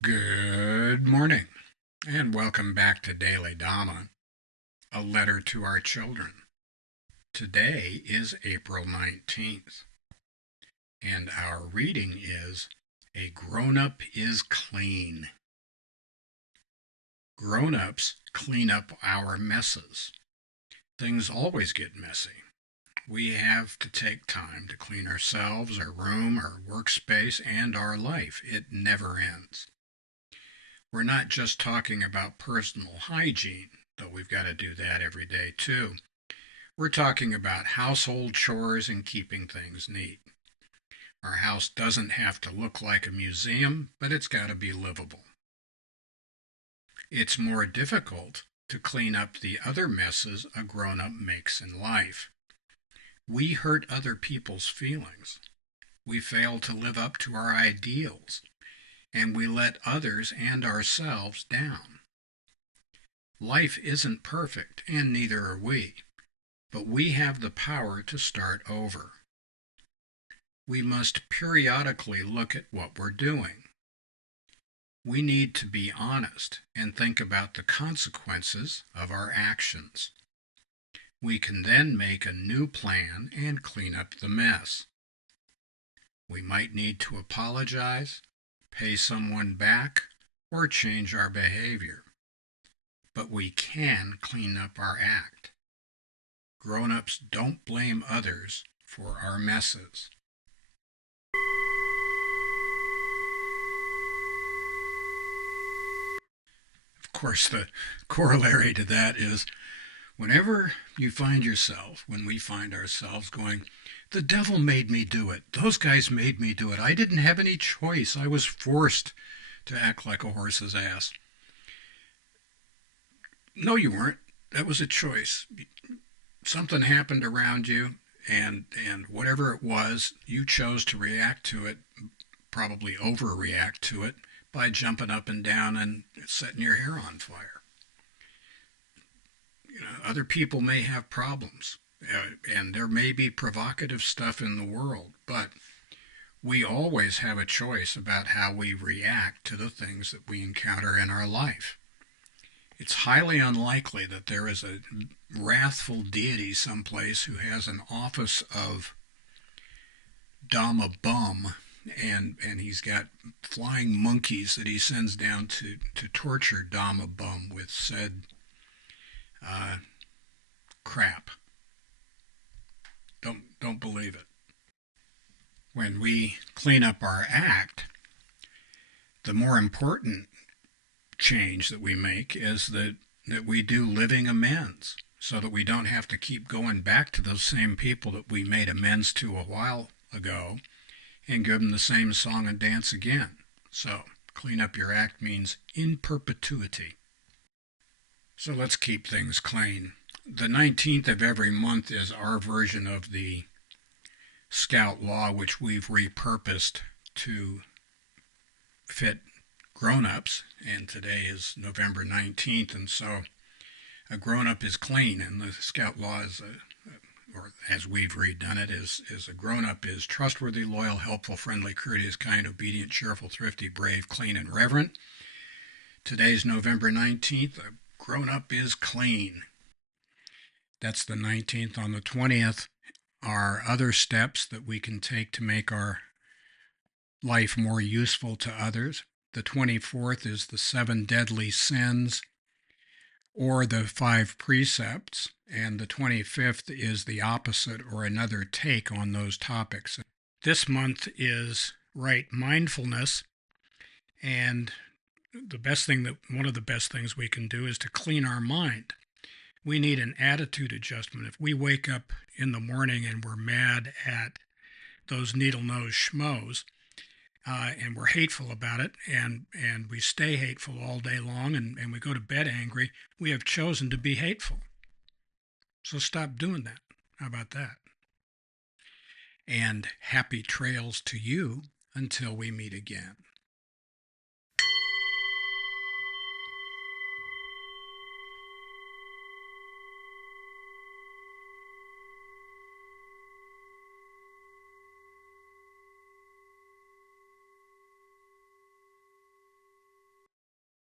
Good morning, and welcome back to Daily Dhamma, a letter to our children. Today is April 19th, and our reading is A Grownup is Clean. Grownups clean up our messes. Things always get messy. We have to take time to clean ourselves, our room, our workspace, and our life. It never ends. We're not just talking about personal hygiene, though we've got to do that every day too. We're talking about household chores and keeping things neat. Our house doesn't have to look like a museum, but it's got to be livable. It's more difficult to clean up the other messes a grown-up makes in life. We hurt other people's feelings. We fail to live up to our ideals, and we let others and ourselves down. Life isn't perfect, and neither are we, but we have the power to start over. We must periodically look at what we're doing. We need to be honest and think about the consequences of our actions. We can then make a new plan and clean up the mess. We might need to apologize, pay someone back, or change our behavior. But we can clean up our act. Grown-ups don't blame others for our messes. Of course, the corollary to that is whenever you find yourself, when we find ourselves going, the devil made me do it. Those guys made me do it. I didn't have any choice. I was forced to act like a horse's ass. No, you weren't. That was a choice. Something happened around you, and whatever it was, you chose to react to it, probably overreact to it, by jumping up and down and setting your hair on fire. Other people may have problems, and there may be provocative stuff in the world, but we always have a choice about how we react to the things that we encounter in our life. It's highly unlikely that there is a wrathful deity someplace who has an office of Dhamma bum, and he's got flying monkeys that he sends down to torture Dhamma bum with said crap. Don't believe it. When we clean up our act, the more important change that we make is that we do living amends so that we don't have to keep going back to those same people that we made amends to a while ago and give them the same song and dance again. So clean up your act means in perpetuity. So let's keep things clean. The 19th of every month is our version of the Scout Law, which we've repurposed to fit grown-ups, and today is November 19th, and so a grown-up is clean, and the Scout Law is, or as we've redone it, is a grown-up is trustworthy, loyal, helpful, friendly, courteous, kind, obedient, cheerful, thrifty, brave, clean, and reverent. Today's November 19th. A grown-up is clean. That's the 19th. On the 20th are other steps that we can take to make our life more useful to others. The 24th is the 7 deadly sins or the 5 precepts, and the 25th is the opposite or another take on those topics. This month is right mindfulness, and one of the best things we can do is to clean our mind. We need an attitude adjustment. If we wake up in the morning and we're mad at those needle-nosed schmoes, and we're hateful about it, and we stay hateful all day long, and we go to bed angry, we have chosen to be hateful. So stop doing that. How about that? And happy trails to you until we meet again.